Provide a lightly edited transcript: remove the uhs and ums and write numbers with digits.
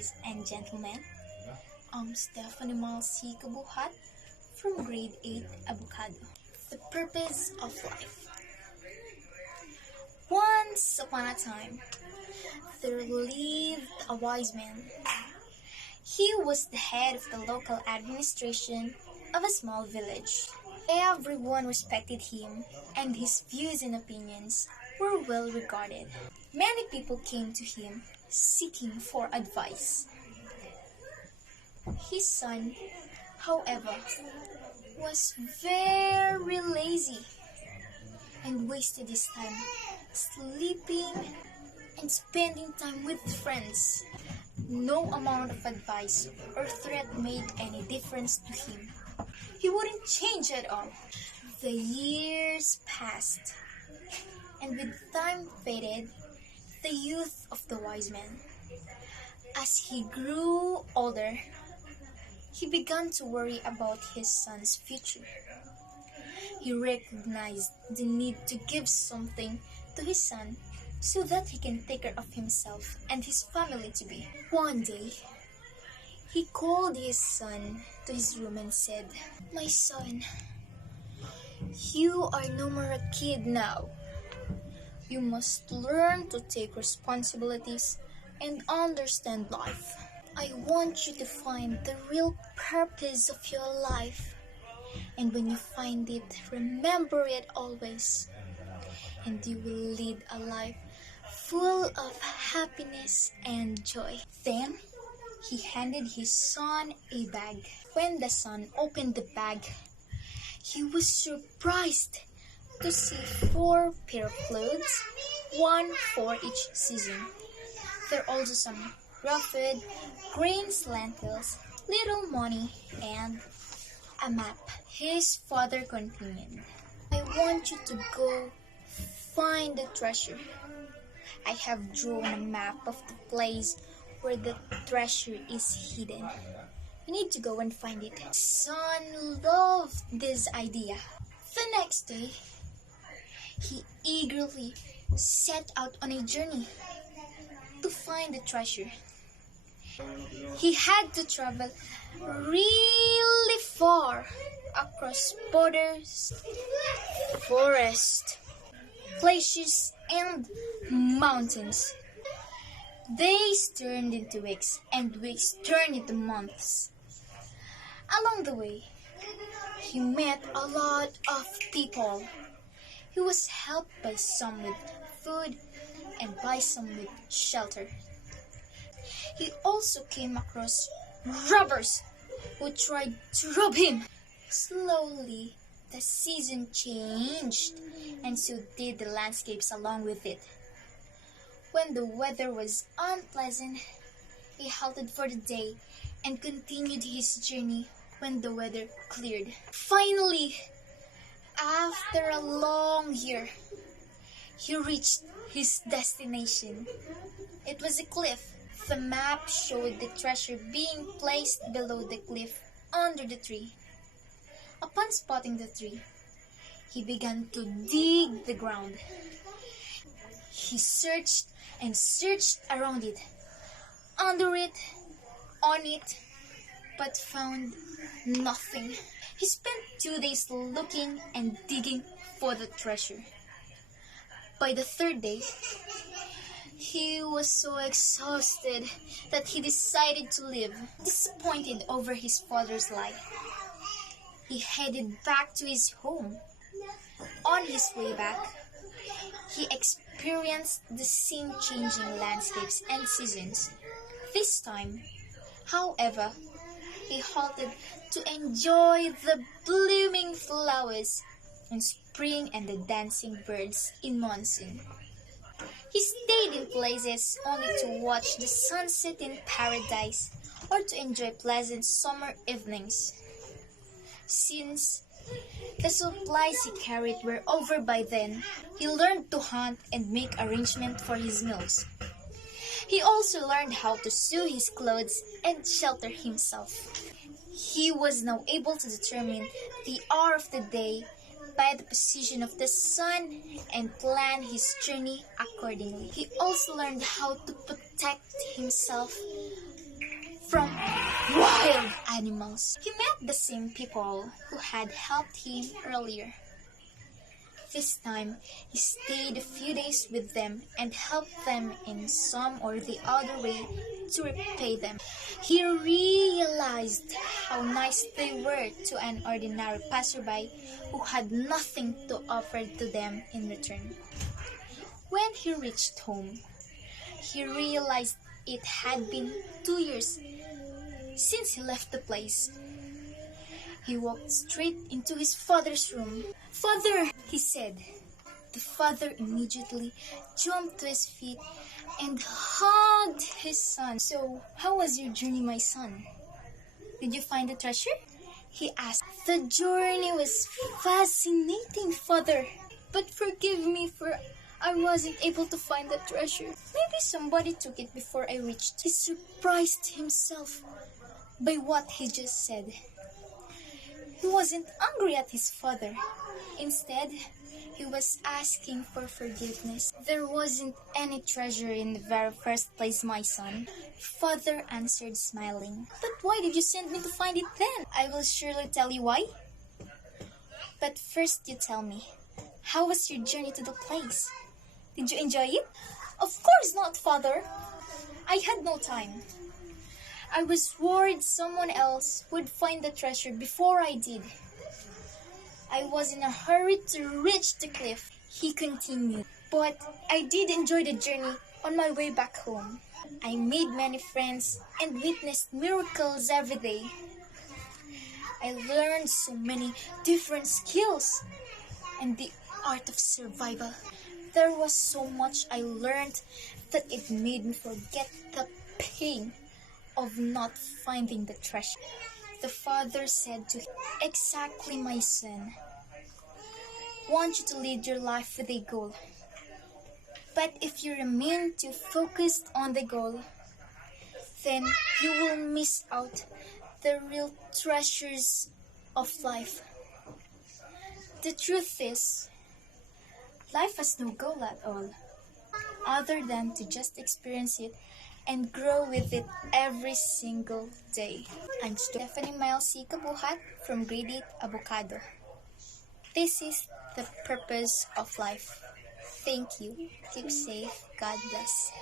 ladies and gentlemen. I'm Stephanie Malsi Cabuhat from grade 8 Avocado. The purpose of life. Once upon a time, there lived a wise man. He was the head of the local administration of a small village. Everyone respected him, and his views and opinions were well regarded. Many people came to him seeking for advice. His son, however, was very lazy and wasted his time sleeping and spending time with friends. No amount of advice or threat made any difference to him. He wouldn't change at all. The years passed, and with time faded the youth of the wise man. As he grew older, he began to worry about his son's future. He recognized the need to give something to his son so that he can take care of himself and his family to be. One day, he called his son to his room and said, "My son, you are no more a kid now. You must learn to take responsibilities and understand life. I want you to find the real purpose of your life. And when you find it, remember it always. And you will lead a life full of happiness and joy." Then, he handed his son a bag. When the son opened the bag, he was surprised to see 4 pair of clothes, one for each season. There are also some raw food, grains, lentils, little money, and a map. His father continued, "I want you to go find the treasure. I have drawn a map of the place where the treasure is hidden. You need to go and find it." Son loved this idea. The next day, he eagerly set out on a journey to find the treasure. He had to travel really far across borders, forests, glaciers, and mountains. Days turned into weeks, and weeks turned into months. Along the way, he met a lot of people. He was helped by some with food and by some with shelter. He also came across robbers who tried to rob him. Slowly, the season changed, and so did the landscapes along with it. When the weather was unpleasant, he halted for the day and continued his journey when the weather cleared. Finally, after a long year, he reached his destination. It was a cliff. The map showed the treasure being placed below the cliff under the tree. Upon spotting the tree, he began to dig the ground. He searched and searched around it, under it, on it, but found nothing. He spent 2 days looking and digging for the treasure. By the 3rd day, he was so exhausted that he decided to leave. Disappointed over his father's lie, he headed back to his home. On his way back, he experienced the same changing landscapes and seasons. This time, however, he halted to enjoy the blooming flowers in spring and the dancing birds in monsoon. He stayed in places only to watch the sunset in paradise or to enjoy pleasant summer evenings. Since the supplies he carried were over by then, he learned to hunt and make arrangements for his meals. He also learned how to sew his clothes and shelter himself. He was now able to determine the hour of the day by the position of the sun and plan his journey accordingly. He also learned how to protect himself wild animals. He met the same people who had helped him earlier. This time, he stayed a few days with them and helped them in some or the other way to repay them. He realized how nice they were to an ordinary passerby who had nothing to offer to them in return. When he reached home, he realized it had been 2 years since he left the place. He walked straight into his father's room. "Father," he said. The father immediately jumped to his feet and hugged his son. "So, how was your journey, my son? Did you find the treasure?" he asked. "The journey was fascinating, father. But forgive me for I wasn't able to find the treasure. Maybe somebody took it before I reached." He surprised himself by what he just said. He wasn't angry at his father. Instead, he was asking for forgiveness. "There wasn't any treasure in the very first place, my son," father answered, smiling. "But why did you send me to find it then?" "I will surely tell you why. But first you tell me, how was your journey to the place? Did you enjoy it?" "Of course not, father. I had no time. I was worried someone else would find the treasure before I did. I was in a hurry to reach the cliff," he continued. "But I did enjoy the journey on my way back home. I made many friends and witnessed miracles every day. I learned so many different skills and the art of survival. There was so much I learned that it made me forget the pain of not finding the treasure." The father said to him, "Exactly, my son. I want you to lead your life with a goal. But if you remain too focused on the goal, then you will miss out the real treasures of life. The truth is, life has no goal at all, other than to just experience it and grow with it every single day." I'm Stephanie Miles C. Cabuhat from Grade 8 Avocado. This is the purpose of life. Thank you. Keep safe. God bless.